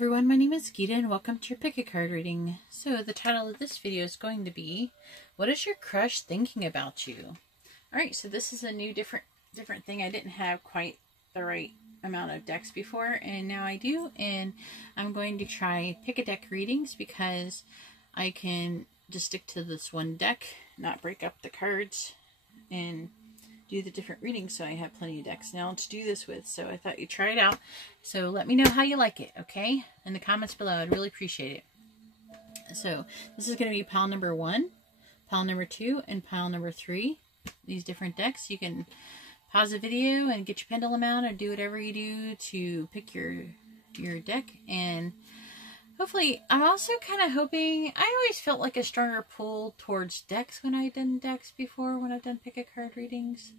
everyone, my name is Geeta and welcome to your pick a card reading. So the title of this video is going to be, what is your crush thinking about you? Alright, so this is a new different thing. I didn't have quite the right amount of decks before and now I do, and I'm going to try pick a deck readings because I can just stick to this one deck, not break up the cards and do the different readings, so I have plenty of decks now to do this with. So I thought you'd try it out. So let me know how you like it, okay? In the comments below, I'd really appreciate it. So this is going to be pile number 1, pile number 2, and pile number 3. These different decks. You can pause the video and get your pendulum out or do whatever you do to pick your deck. And hopefully, I'm also kind of hoping, I always felt like a stronger pull towards decks when I've done decks before, when I've done pick a card readings.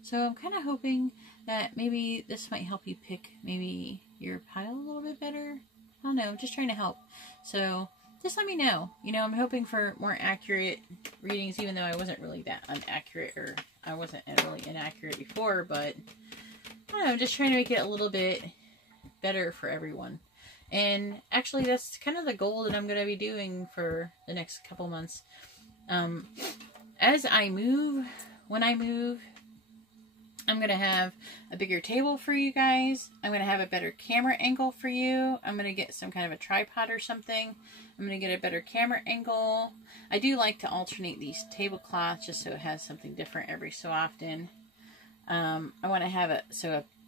So I'm kind of hoping that maybe this might help you pick maybe your pile a little bit better. I don't know, just trying to help. So just let me know. You know, I'm hoping for more accurate readings, even though I wasn't really that inaccurate, or I wasn't really inaccurate before, but I don't know, I'm just trying to make it a little bit better for everyone. And actually, that's kind of the goal that I'm going to be doing for the next couple months. As I move, when I move, I'm going to have a bigger table for you guys. I'm going to have a better camera angle for you. I'm going to get some kind of a tripod or something. I'm going to get a better camera angle. I do like to alternate these tablecloths just so it has something different every so often. I want to have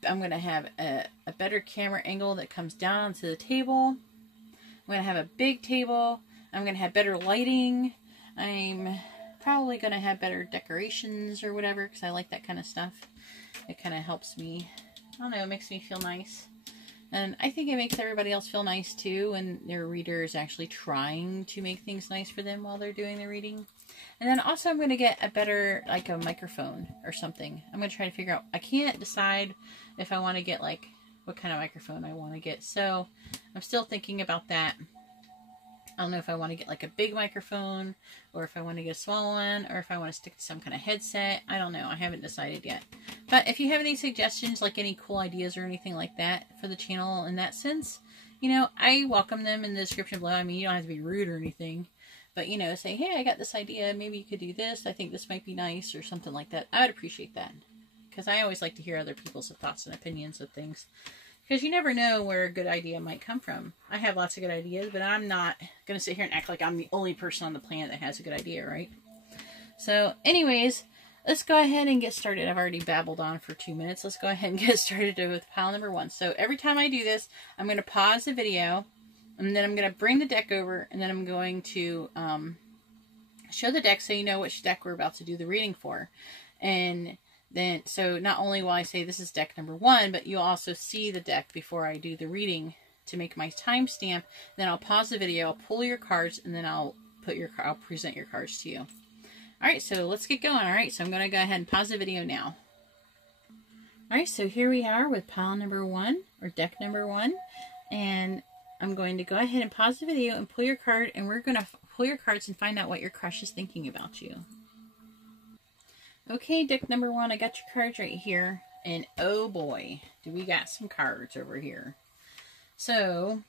I'm going to have a better camera angle that comes down onto the table. I'm going to have a big table. I'm going to have better lighting. I'm probably going to have better decorations or whatever because I like that kind of stuff. It kind of helps me. I don't know, it makes me feel nice. And I think it makes everybody else feel nice too when their reader is actually trying to make things nice for them while they're doing the reading. And then also I'm going to get a better, like a microphone or something. I'm going to try to figure out, I can't decide if I want to get like, what kind of microphone I want to get. So I'm still thinking about that. I don't know if I want to get like a big microphone or if I want to get a small one or if I want to stick to some kind of headset. I don't know. I haven't decided yet. But if you have any suggestions, like any cool ideas or anything like that for the channel in that sense, you know, I welcome them in the description below. I mean, you don't have to be rude or anything. But, you know, say, hey, I got this idea. Maybe you could do this. I think this might be nice or something like that. I would appreciate that. Because I always like to hear other people's thoughts and opinions of things. Because you never know where a good idea might come from. I have lots of good ideas, but I'm not going to sit here and act like I'm the only person on the planet that has a good idea, right? So, anyways, let's go ahead and get started. I've already babbled on for 2 minutes. Let's go ahead and get started with pile number 1. So, every time I do this, I'm going to pause the video, and then I'm going to bring the deck over, and then I'm going to show the deck so you know which deck we're about to do the reading for. And then, so not only will I say this is deck number 1, but you'll also see the deck before I do the reading to make my timestamp. Then I'll pause the video, I'll pull your cards, and then I'll present your cards to you. Alright, so let's get going. Alright, so I'm going to go ahead and pause the video now. Alright, so here we are with pile number 1, or deck number 1. And I'm going to go ahead and pause the video and pull your card, and we're going to pull your cards and find out what your crush is thinking about you. Okay, deck number 1, I got your cards right here. And oh boy, do we got some cards over here. So,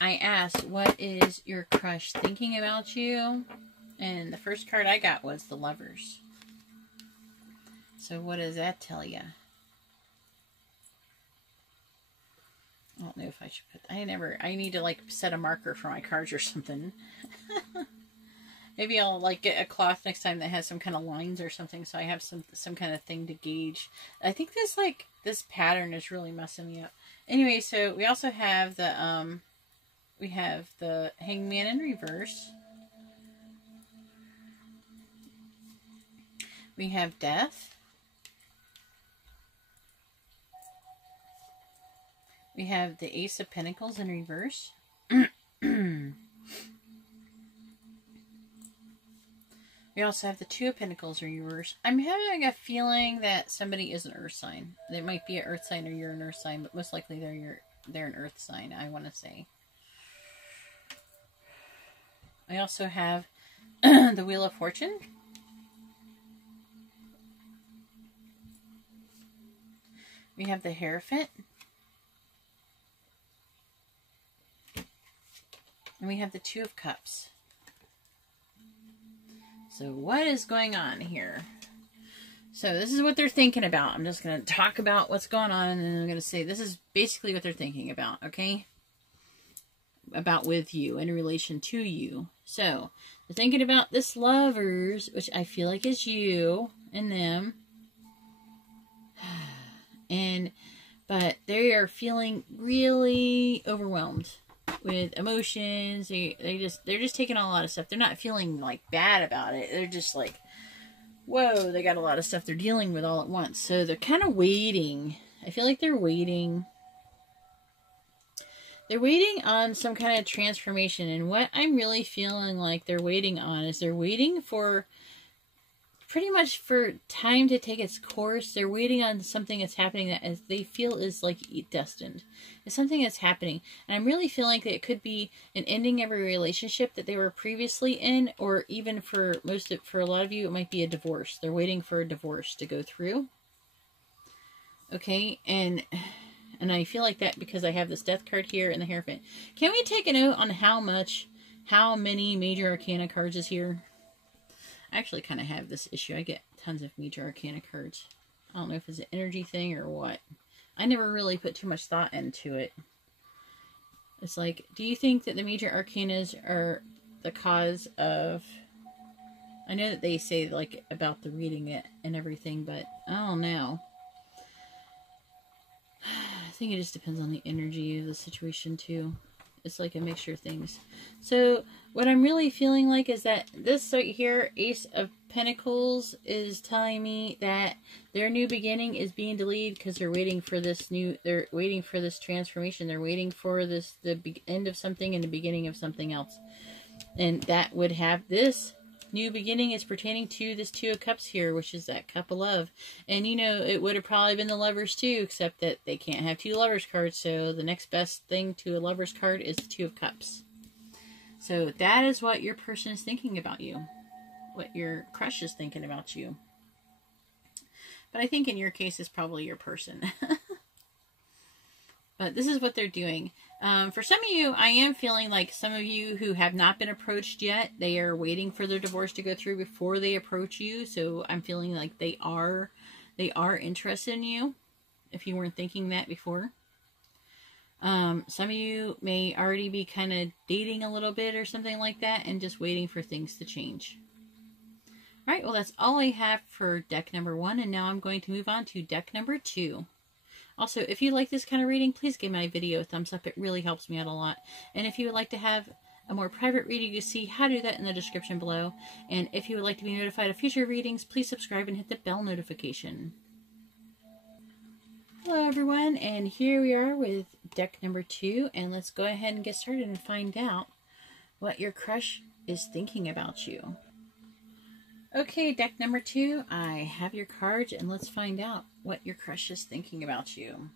I asked, what is your crush thinking about you? And the first card I got was the Lovers. So what does that tell you? I don't know if I should put, I need to like set a marker for my cards or something. Maybe I'll like get a cloth next time that has some kind of lines or something, so I have some kind of thing to gauge. I think this pattern is really messing me up. Anyway, so we also have the Hangman in reverse. We have Death. We have the Ace of Pentacles in reverse. We also have the Two of Pentacles in reverse. I'm having a feeling that somebody is an earth sign. They might be an earth sign or you're an earth sign, but most likely they're an earth sign, I want to say. I also have the Wheel of Fortune. We have the Hierophant. And we have the Two of Cups. So what is going on here? So this is what they're thinking about. I'm just going to talk about what's going on, and then I'm going to say this is basically what they're thinking about, okay? About with you, in relation to you. So they're thinking about this Lovers, which I feel like is you and them. But they are feeling really overwhelmed with emotions. They're just taking on a lot of stuff. They're not feeling like bad about it. They're just like, whoa, they got a lot of stuff they're dealing with all at once. So they're kind of waiting. I feel like they're waiting. They're waiting on some kind of transformation. And what I'm really feeling like they're waiting on is they're waiting for pretty much for time to take its course. They're waiting on something that's happening that as they feel is like destined. It's something that's happening. And I'm really feeling that it could be an ending of a relationship that they were previously in, or even for a lot of you, it might be a divorce. They're waiting for a divorce to go through. Okay, and I feel like that because I have this Death card here and the Hierophant. Can we take a note on how many Major Arcana cards is here? I actually kind of have this issue. I get tons of Major Arcana cards. I don't know if it's an energy thing or what. I never really put too much thought into it. It's like, do you think that the Major Arcanas are the cause of... I know that they say, like, about the reading it and everything, but I don't know. I think it just depends on the energy of the situation, too. It's like a mixture of things. So what I'm really feeling like is that this right here, Ace of Pentacles, is telling me that their new beginning is being delayed because they're waiting for this they're waiting for this transformation. They're waiting for the end of something and the beginning of something else. And that would have this new beginning is pertaining to this Two of Cups here, which is that Cup of Love. And, you know, it would have probably been the Lovers too, except that they can't have two Lovers cards, so the next best thing to a Lovers card is the Two of Cups. So that is what your person is thinking about you. What your crush is thinking about you. But I think in your case, it's probably your person. But this is what they're doing. For some of you, I am feeling like some of you who have not been approached yet, they are waiting for their divorce to go through before they approach you. So I'm feeling like they are interested in you, if you weren't thinking that before. Some of you may already be kind of dating a little bit or something like that and just waiting for things to change. All right, well, that's all I have for deck number 1, and now I'm going to move on to deck number 2. Also, if you like this kind of reading, please give my video a thumbs up. It really helps me out a lot. And if you would like to have a more private reading, you see how to do that in the description below. And if you would like to be notified of future readings, please subscribe and hit the bell notification. Hello everyone, and here we are with deck number 2. And let's go ahead and get started and find out what your crush is thinking about you. Okay, deck number 2, I have your cards, and let's find out what your crush is thinking about you.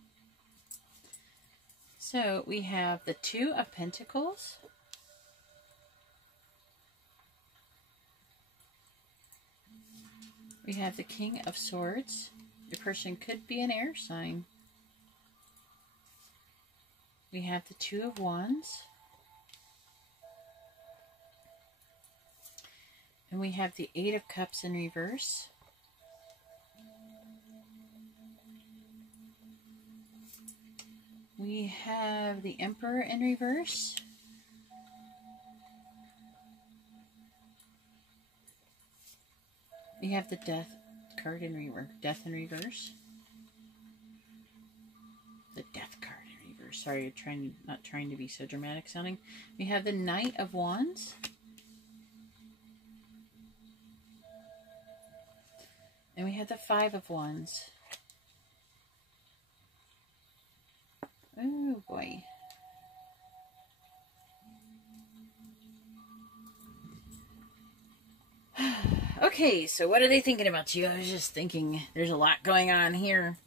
So, we have the Two of Pentacles. We have the King of Swords. Your person could be an air sign. We have the Two of Wands. And we have the Eight of Cups in reverse. We have the Emperor in reverse. We have the Death card in reverse. Death in reverse. The Death card in reverse. Sorry, not trying to be so dramatic sounding. We have the Knight of Wands. And we have the Five of Wands. Oh boy. Okay, so what are they thinking about you? I was just thinking there's a lot going on here.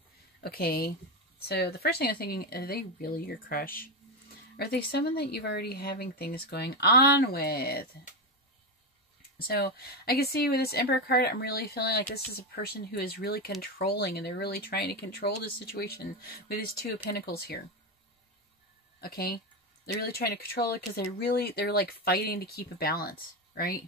Okay, so the first thing I was thinking, are they really your crush? Are they someone that you've already having things going on with? So I can see with this Emperor card, I'm really feeling like this is a person who is really controlling, and they're really trying to control the situation with this Two of Pentacles here. Okay? They're really trying to control it because they're like fighting to keep a balance, right?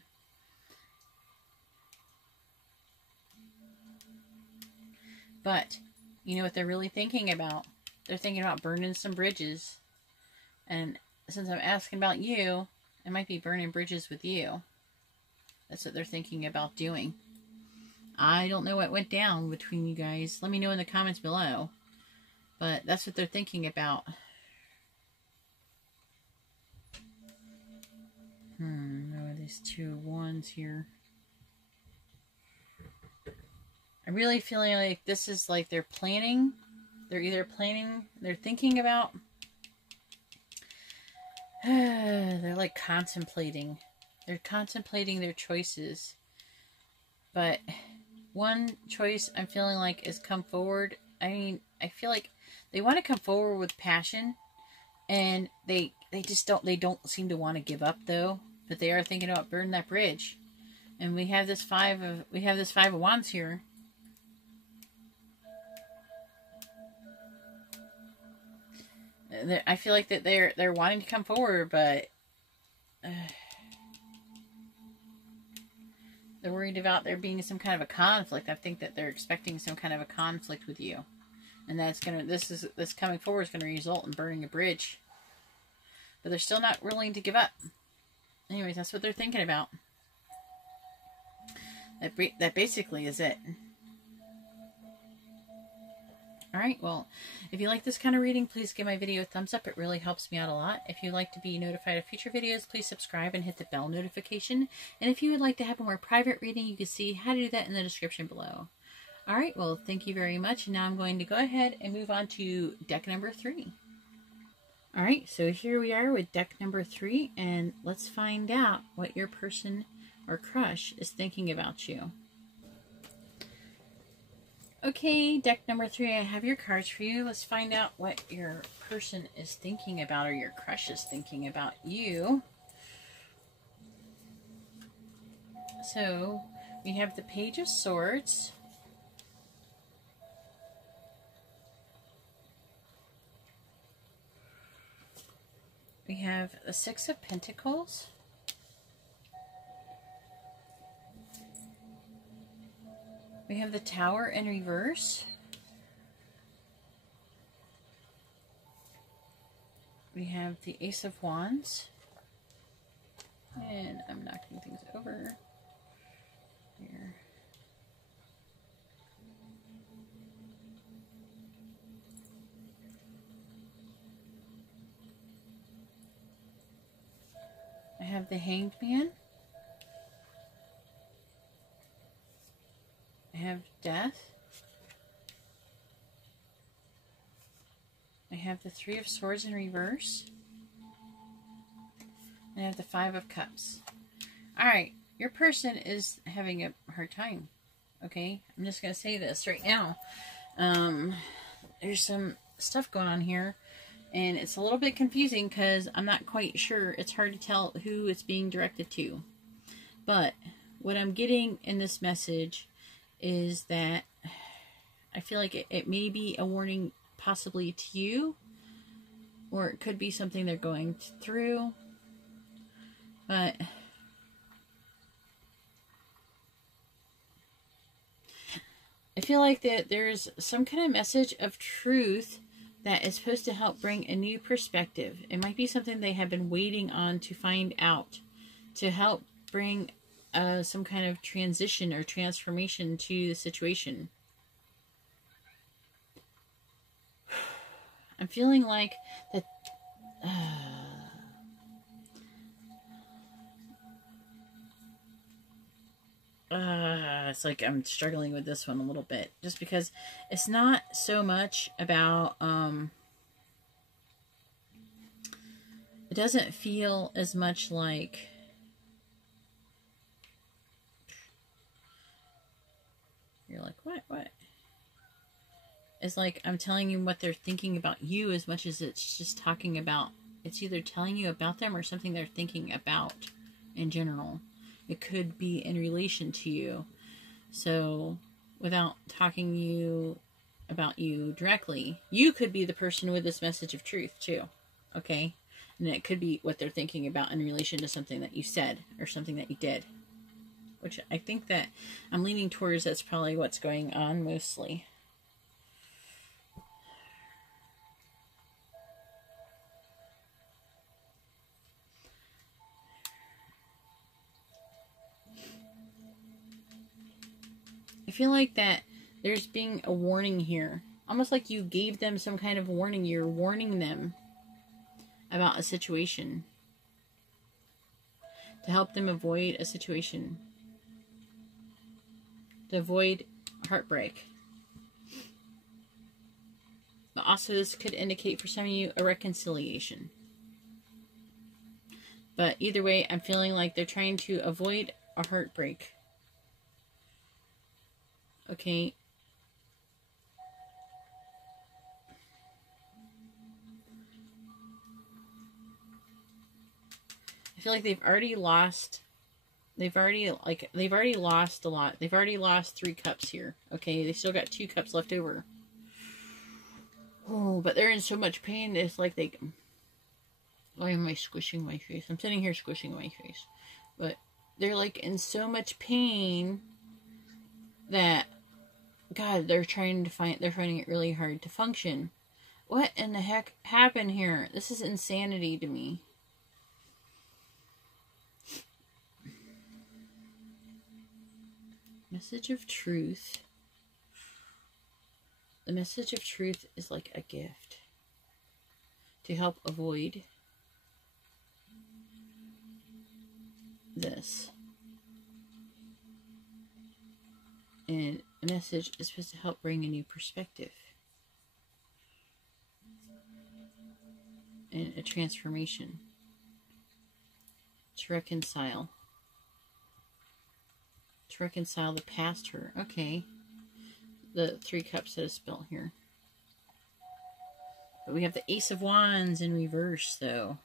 But you know what they're really thinking about? They're thinking about burning some bridges. And since I'm asking about you, it might be burning bridges with you. That's what they're thinking about doing. I don't know what went down between you guys. Let me know in the comments below. But that's what they're thinking about. No, these 2 wands here. I'm really feeling like this is like they're planning. They're either planning, they're thinking about. They're like contemplating. They're contemplating their choices. But one choice I'm feeling like is come forward. I mean, I feel like they want to come forward with passion. And they just don't seem to want to give up though. But they are thinking about burning that bridge. And we have this 5 of wands here. I feel like that they're wanting to come forward, but they're worried about there being some kind of a conflict. I think that they're expecting some kind of a conflict with you, and that's this coming forward is gonna result in burning a bridge. But they're still not willing to give up. Anyways, that's what they're thinking about. That basically is it. Alright, well, if you like this kind of reading, please give my video a thumbs up. It really helps me out a lot. If you'd like to be notified of future videos, please subscribe and hit the bell notification. And if you would like to have a more private reading, you can see how to do that in the description below. Alright, well, thank you very much. And now I'm going to go ahead and move on to deck number 3. Alright, so here we are with deck number 3, and let's find out what your person or crush is thinking about you. Okay, deck number 3, I have your cards for you. Let's find out what your person is thinking about, or your crush is thinking about you. So, we have the Page of Swords. We have the 6 of Pentacles. We have the Tower in reverse. We have the Ace of Wands. And I'm knocking things over here. I have the Hanged Man. I have Death. I have the 3 of Swords in reverse. And I have the 5 of Cups. Alright, your person is having a hard time. Okay, I'm just going to say this right now. There's some stuff going on here. And it's a little bit confusing because I'm not quite sure. It's hard to tell who it's being directed to. But what I'm getting in this message is that I feel like it may be a warning possibly to you, or it could be something they're going through, but I feel like that there's some kind of message of truth that is supposed to help bring a new perspective. It might be something they have been waiting on to find out, to help bring some kind of transition or transformation to the situation. I'm feeling like that. It's like I'm struggling with this one a little bit, just because it's not so much about. It doesn't feel as much like. You're like, what? It's like I'm telling you what they're thinking about you as much as it's just talking about, it's either telling you about them or something they're thinking about in general. It could be in relation to you. So, without talking about you directly, you could be the person with this message of truth too. Okay? And it could be what they're thinking about in relation to something that you said or something that you did. Which I think that I'm leaning towards that's probably what's going on mostly. I feel like that there's being a warning here. Almost like you gave them some kind of warning. You're warning them about a situation. To help them avoid a situation. To avoid heartbreak. But also this could indicate for some of you a reconciliation. But either way, I'm feeling like they're trying to avoid a heartbreak. Okay. I feel like they've already lost. They've already lost a lot. They've already lost 3 cups here. Okay, they still got 2 cups left over. Oh, but they're in so much pain. It's like they. Why am I squishing my face? I'm sitting here squishing my face, but they're like in so much pain that, God, they're finding it really hard to function. What in the heck happened here? This is insanity to me. Message of truth. The message of truth is like a gift to help avoid this. And a message is supposed to help bring a new perspective and a transformation to reconcile. To reconcile the past hurt. Okay. The 3 cups that is spilled here. But we have the Ace of Wands in reverse, though.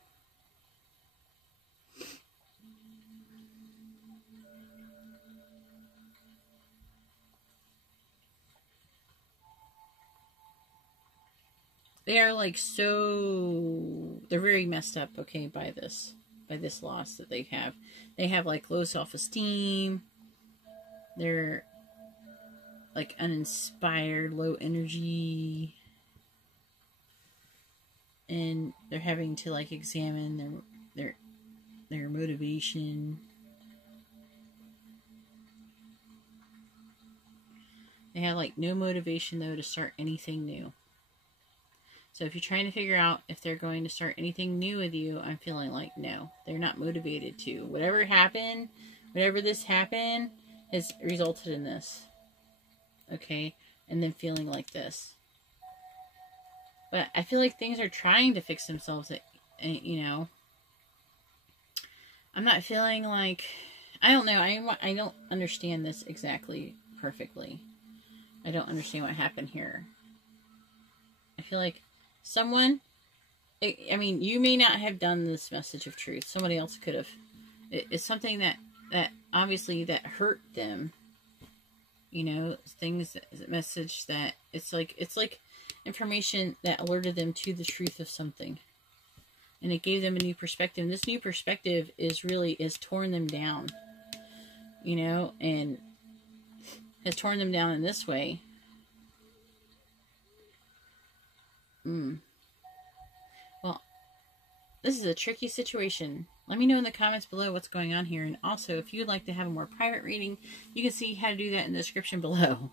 They are like so... They're very messed up, okay, by this loss that they have. They have like low self-esteem. They're like uninspired, low energy, and they're having to like examine their motivation. They have like no motivation though to start anything new. So if you're trying to figure out if they're going to start anything new with you, I'm feeling like no, they're not motivated to. Whatever this happened has resulted in this. Okay? And then feeling like this. But I feel like things are trying to fix themselves, you know. I'm not feeling like... I don't know. I don't understand this exactly perfectly. I don't understand what happened here. I feel like someone... I mean, you may not have done this message of truth. Somebody else could have. It's something that obviously that hurt them. You know, things, message that it's like information that alerted them to the truth of something. And it gave them a new perspective. And this new perspective is torn them down. You know, and has torn them down in this way. Well, this is a tricky situation. Let me know in the comments below what's going on here. And also, if you'd like to have a more private reading, you can see how to do that in the description below.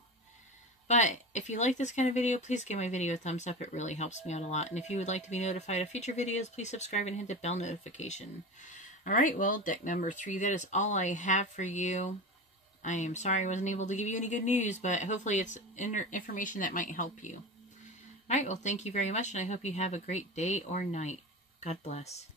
But if you like this kind of video, please give my video a thumbs up. It really helps me out a lot. And if you would like to be notified of future videos, please subscribe and hit the bell notification. Alright, well, deck number 3, that is all I have for you. I am sorry I wasn't able to give you any good news, but hopefully it's information that might help you. Alright, well, thank you very much, and I hope you have a great day or night. God bless.